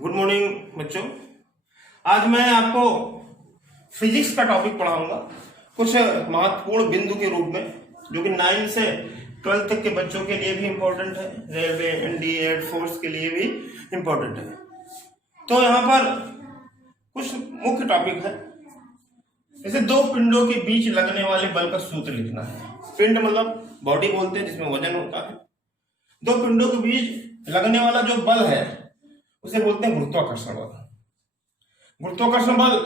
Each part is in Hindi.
गुड मॉर्निंग बच्चों। आज मैं आपको फिजिक्स का टॉपिक पढ़ाऊंगा कुछ महत्वपूर्ण बिंदु के रूप में, जो कि 9 से 12 तक के बच्चों के लिए भी इम्पोर्टेंट है, रेलवे एनडीए एयरफोर्स के लिए भी इम्पोर्टेंट है। तो यहाँ पर कुछ मुख्य टॉपिक है। जैसे दो पिंडों के बीच लगने वाले बल का सूत्र लिखना है। पिंड मतलब बॉडी बोलते हैं, जिसमें वजन होता है। दो पिंडों के बीच लगने वाला जो बल है उसे बोलते हैं गुरुत्वाकर्षण बल। गुरुत्वाकर्षण बल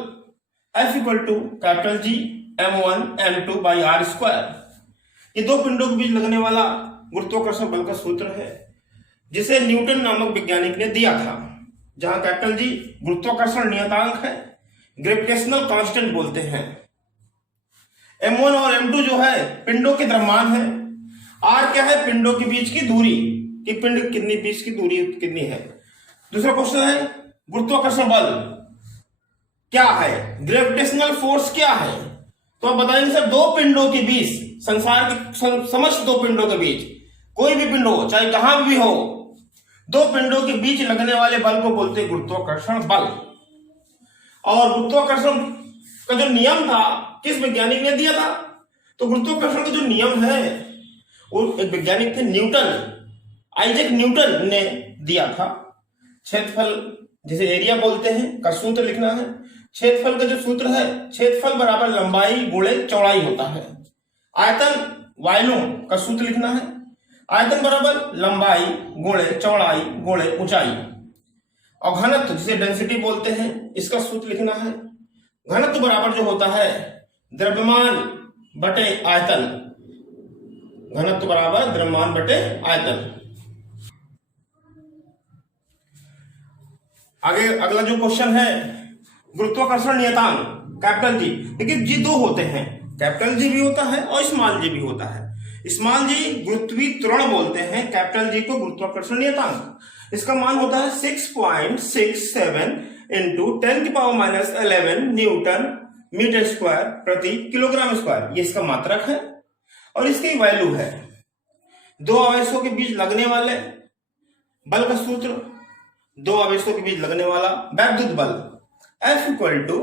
F equal to capital G m1 m2 by are square. ये दो पिंडों के बीच लगने वाला गुरुत्वाकर्षण बल का सूत्र है, जिसे न्यूटन नामक वैज्ञानिक ने दिया था। जहां कैपिटल G गुरुत्वाकर्षण नियतांक है, ग्रेविटेशनल कांस्टेंट बोलते हैं। m1 और m2 जो है पिंडों के द्रव्यमान है। r क्या है? पिंडों के बीच की दूरी, कि पिंड कितनी बीच की दूरी कितनी है। दूसरा क्वेश्चन है गुरुत्वाकर्षण बल क्या है, ग्रेविटेशनल फोर्स क्या है। तो आप बताएंगे सर दो पिंडों के बीच, संसार के समस्त दो पिंडों के बीच, कोई भी पिंड हो चाहे कहां भी हो, दो पिंडों के बीच लगने वाले बल को बोलते हैं गुरुत्वाकर्षण बल। और गुरुत्वाकर्षण का जो नियम था किस वैज्ञानिक ने दिया था? तो गुरुत्वाकर्षण का जो नियम है वो एक वैज्ञानिक थे, न्यूटन, आइजैक न्यूटन ने दिया था। क्षेत्रफल जिसे एरिया बोलते हैं का सूत्र लिखना है। क्षेत्रफल का जो सूत्र है, क्षेत्रफल बराबर लंबाई गुणे चौड़ाई होता है। आयतन वॉल्यूम का सूत्र लिखना है। आयतन बराबर लंबाई गुणे चौड़ाई गुणे ऊंचाई। और घनत्व जिसे डेंसिटी बोलते हैं, इसका सूत्र लिखना है। घनत्व बराबर जो होता है द्रव्यमान बटे आयतन। घनत्व बराबर द्रव्यमान बटे आयतन। आगे अगला जो क्वेश्चन है गुरुत्वाकर्षण नियतांक कैपिटल जी। देखिए जी दो होते हैं, कैपिटल जी भी होता है और स्मॉल जी भी होता है। स्मॉल जी गुरुत्वीय त्वरण बोलते हैं, कैपिटल जी को गुरुत्वाकर्षण नियतांक। इसका मान होता है 6.67 इंटू 10⁻11 न्यूटन मीटर स्क्वायर प्रति किलोग्राम स्क्वायर। ये इसका मात्रक है और इसकी वैल्यू है। दो आवेशों के बीच लगने वाले बल का सूत्र, दो आवेशों के बीच लगने वाला वैद्युत बल F equal to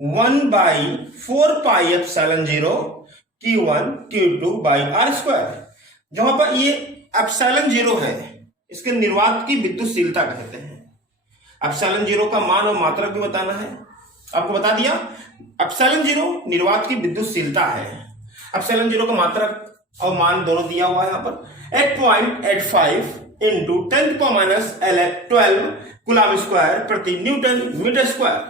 1/4πε0 Q1 Q2 by are square. जहां पर ये एप्सिलॉन 0 है, इसके निर्वात की विद्युतशीलता कहते हैं। एप्सिलॉन 0 का मान और मात्रक भी बताना है, आपको बता दिया। एप्सिलॉन 0 निर्वात की विद्युतशीलता है। एप्सिलॉन 0 का मात्रक और मान दोनों दिया हुआ है यहाँ पर 8.85 इंटू 10⁻12 कूलम स्क्वायर प्रति newton metre square.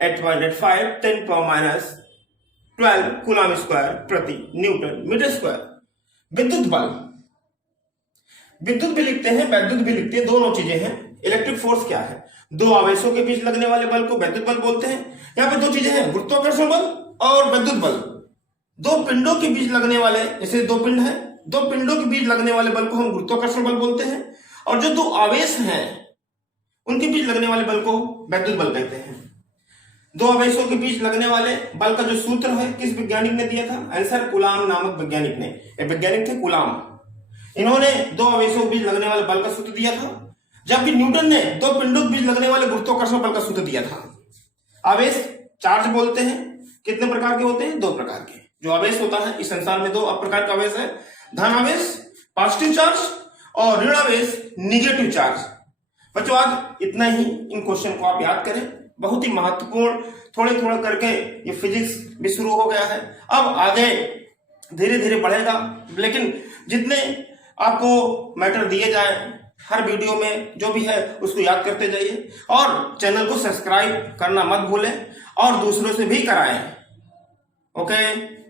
8.85 10⁻12 coulomb square प्रति न्यूटन मीटर स्क्वायर। विद्युत बल, विद्युत भी लिखते हैं वैद्युत भी लिखते हैं, दोनों चीजें हैं। इलेक्ट्रिक फोर्स क्या है? दो आवेशों के बीच लगने वाले बल को वैद्युत बल बोलते हैं। यहाँ पे दो चीजें हैं, गुरुत्वाकर्षण बल और वैद्युत बल। दो पिंडों के बीच लगने वाले, जैसे दो पिंड है, दो पिंडों के बीच लगने वाले बल को हम गुरुत्वाकर्षण बल बोलते हैं। और जो दो आवेश हैं उनके बीच लगने वाले बल को वैद्युत बल कहते हैं। दो आवेशों के बीच लगने वाले बल का जो सूत्र है किस वैज्ञानिक ने दिया था? आंसर कूलॉम नामक वैज्ञानिक ने। एक वैज्ञानिक थे कूलॉम, इन्होंने दो आवेशों के बीच लगने वाले बल का सूत्र दिया था। जबकि न्यूटन ने दो पिंडों के बीच लगने वाले गुरुत्वाकर्षण बल का सूत्र दिया था। आवेश चार्ज बोलते हैं, कितने प्रकार के होते हैं? दो प्रकार के। जो आवेश होता है इस संसार में दो प्रकार का आवेश है, धन आवेश पॉजिटिव चार्ज और ऋण आवेश निगेटिव चार्ज। बच्चों आज इतना ही, इन क्वेश्चन को आप याद करें, बहुत ही महत्वपूर्ण। थोड़े थोड़े करके ये फिजिक्स भी शुरू हो गया है, अब आगे धीरे धीरे बढ़ेगा। लेकिन जितने आपको मैटर दिए जाए हर वीडियो में जो भी है उसको याद करते जाइए और चैनल को सब्सक्राइब करना मत भूलें और दूसरों से भी कराएं। ओके।